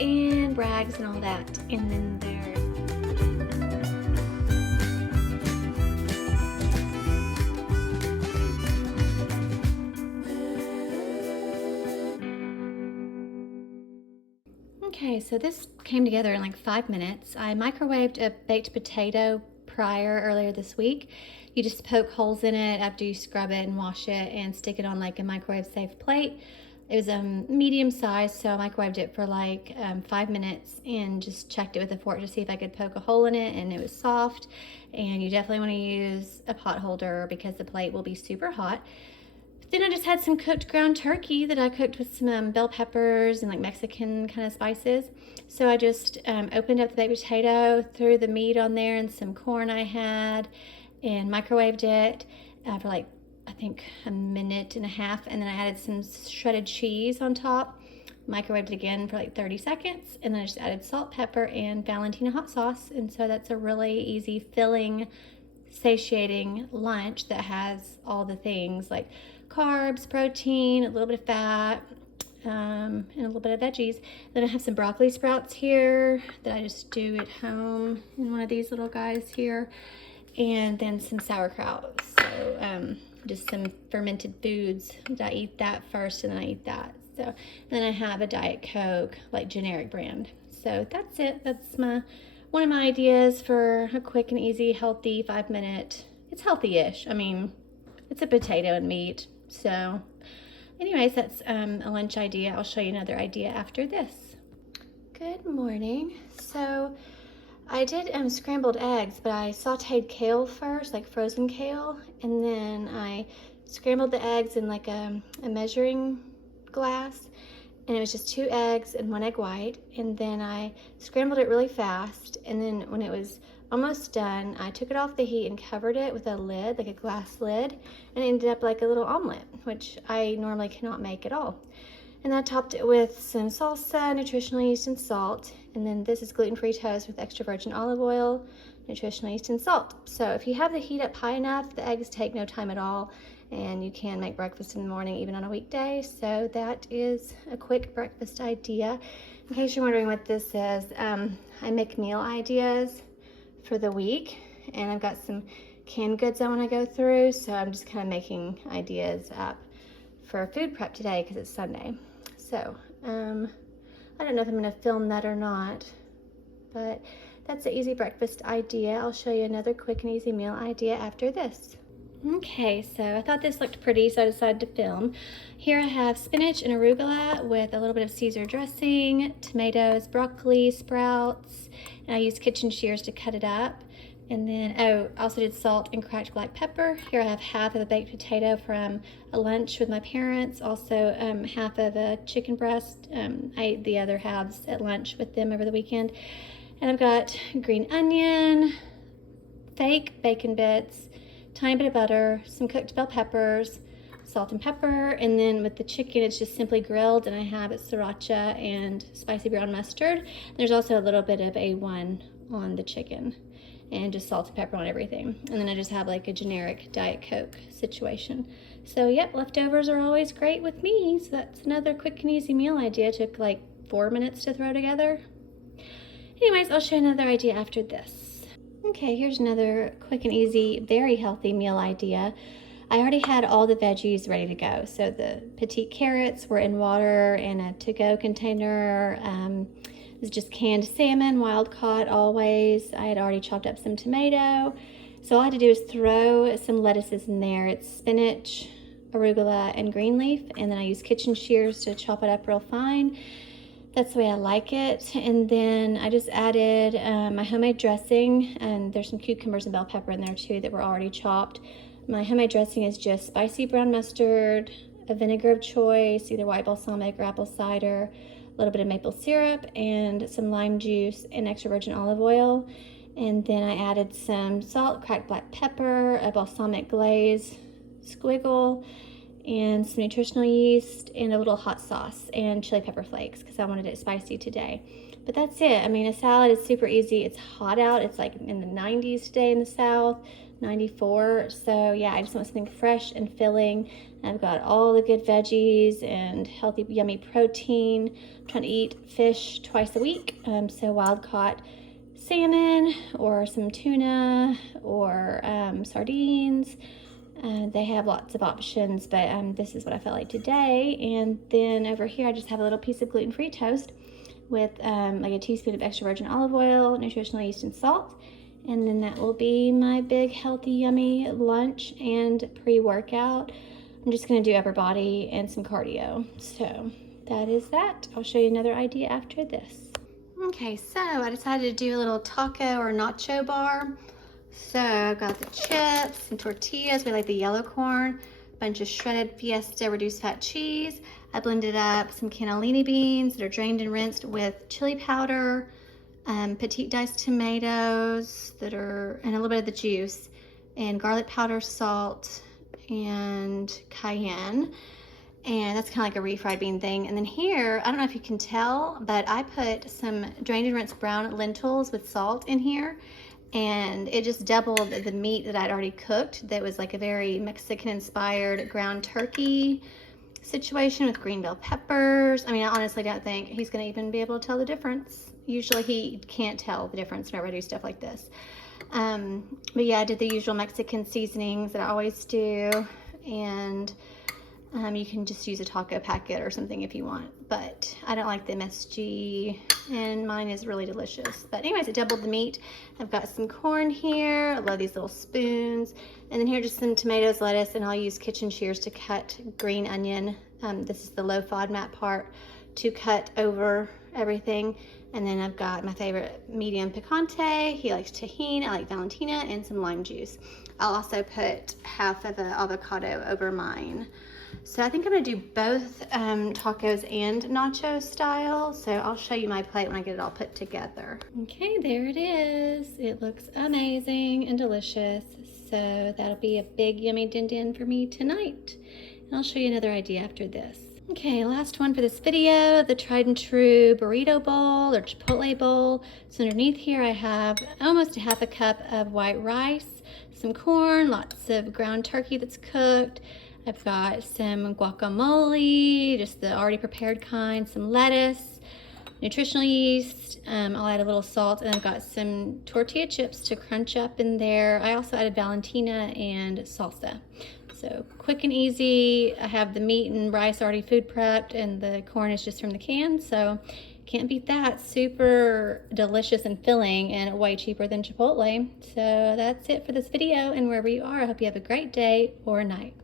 and rags and all that. And then there's okay, so this came together in like 5 minutes. I microwaved a baked potato earlier this week. You just poke holes in it after you scrub it and wash it and stick it on like a microwave safe plate. It was medium size, so I microwaved it for like 5 minutes and just checked it with a fork to see if I could poke a hole in it, and it was soft. And you definitely want to use a pot holder because the plate will be super hot. Then I just had some cooked ground turkey that I cooked with some bell peppers and like Mexican kind of spices. So I just opened up the baked potato, threw the meat on there and some corn I had, and microwaved it for like, I think, a minute and a half. And then I added some shredded cheese on top, microwaved it again for like 30 seconds. And then I just added salt, pepper, and Valentina hot sauce. And so that's a really easy, filling, satiating lunch that has all the things like carbs, protein, a little bit of fat, and a little bit of veggies. Then I have some broccoli sprouts here that I just do at home in one of these little guys here, and then some sauerkraut. So just some fermented foods. I eat that first and then I eat that. So then I have a Diet Coke, like generic brand. So that's it. That's one of my ideas for a quick and easy, healthy 5-minute. It's healthy-ish. I mean, it's a potato and meat. So anyways, that's a lunch idea. I'll show you another idea after this. Good morning. So I did scrambled eggs, but I sauteed kale first, like frozen kale, and then I scrambled the eggs in like a measuring glass, and it was just 2 eggs and 1 egg white, and then I scrambled it really fast, and then when it was almost done, I took it off the heat and covered it with a lid, like a glass lid, and it ended up like a little omelet, which I normally cannot make at all. And I topped it with some salsa, nutritional yeast, and salt. And then this is gluten-free toast with extra virgin olive oil, nutritional yeast, and salt. So if you have the heat up high enough, the eggs take no time at all, and you can make breakfast in the morning even on a weekday. So that is a quick breakfast idea. In case you're wondering what this is, I make meal ideas for the week, and I've got some canned goods I want to go through, so I'm just kind of making ideas up for food prep today because it's Sunday. So I don't know if I'm going to film that or not, but that's an easy breakfast idea. I'll show you another quick and easy meal idea after this. Okay, so I thought this looked pretty, so I decided to film. Here I have spinach and arugula with a little bit of Caesar dressing, tomatoes, broccoli, sprouts, and I used kitchen shears to cut it up. And then, I also did salt and cracked black pepper. Here I have half of a baked potato from a lunch with my parents, also half of a chicken breast. I ate the other halves at lunch with them over the weekend. And I've got green onion, fake bacon bits, tiny bit of butter, some cooked bell peppers, salt and pepper, and then with the chicken it's just simply grilled, and I have it sriracha and spicy brown mustard. There's also a little bit of A1 on the chicken, and just salt and pepper on everything. And then I just have like a generic Diet Coke situation. So yep, leftovers are always great with me. So that's another quick and easy meal idea. Took like 4 minutes to throw together. Anyways, I'll show you another idea after this. Okay, here's another quick and easy, very healthy meal idea. I already had all the veggies ready to go. So the petite carrots were in water in a to-go container. This is just canned salmon, wild caught always. I had already chopped up some tomato. So all I had to do is throw some lettuces in there. It's spinach, arugula, and green leaf. And then I use kitchen shears to chop it up real fine. That's the way I like it. And then I just added my homemade dressing, and there's some cucumbers and bell pepper in there too that were already chopped. My homemade dressing is just spicy brown mustard, a vinegar of choice, either white balsamic or apple cider, a little bit of maple syrup, and some lime juice and extra virgin olive oil. And then I added some salt, cracked black pepper, a balsamic glaze squiggle, and some nutritional yeast, and a little hot sauce and chili pepper flakes because I wanted it spicy today. But that's it. I mean, a salad is super easy. It's hot out. It's like in the 90s today in the South. $1.94. So yeah, I just want something fresh and filling. I've got all the good veggies and healthy, yummy protein. I'm trying to eat fish twice a week. So wild caught salmon or some tuna or sardines. They have lots of options, but this is what I felt like today. And then over here, I just have a little piece of gluten-free toast with like a teaspoon of extra virgin olive oil, nutritional yeast, and salt. And then that will be my big, healthy, yummy lunch and pre-workout. I'm just gonna do upper body and some cardio. So that is that. I'll show you another idea after this. Okay, so I decided to do a little taco or nacho bar. So I've got the chips and tortillas. We like the yellow corn, a bunch of shredded Fiesta reduced fat cheese. I blended up some cannellini beans that are drained and rinsed with chili powder, petite diced tomatoes that are, and a little bit of the juice, and garlic powder, salt, and cayenne. And that's kind of like a refried bean thing. And then here, I don't know if you can tell, but I put some drained and rinsed brown lentils with salt in here. And it just doubled the meat that I'd already cooked. That was like a very Mexican-inspired ground turkey situation with green bell peppers. I mean, I honestly don't think he's gonna even be able to tell the difference. Usually he can't tell the difference whenever I do stuff like this. But yeah, I did the usual Mexican seasonings that I always do. And you can just use a taco packet or something if you want, but I don't like the MSG, and mine is really delicious. But anyways, it doubled the meat. I've got some corn here. I love these little spoons. And then here, just some tomatoes, lettuce, and I'll use kitchen shears to cut green onion. This is the low FODMAP part to cut over everything. And then I've got my favorite medium picante. He likes tahini, I like Valentina, and some lime juice. I'll also put half of an avocado over mine. So I think I'm gonna do both tacos and nacho style. So I'll show you my plate when I get it all put together. Okay, there it is. It looks amazing and delicious. So that'll be a big yummy din-din for me tonight. And I'll show you another idea after this. Okay, last one for this video, the tried and true burrito bowl or Chipotle bowl. So underneath here I have almost a half a cup of white rice, some corn, lots of ground turkey that's cooked. I've got some guacamole, just the already prepared kind, some lettuce, nutritional yeast. I'll add a little salt, and I've got some tortilla chips to crunch up in there. I also added Valentina and salsa. So quick and easy. I have the meat and rice already food prepped, and the corn is just from the can, so can't beat that. Super delicious and filling, and way cheaper than Chipotle. So that's it for this video, and wherever you are, I hope you have a great day or night.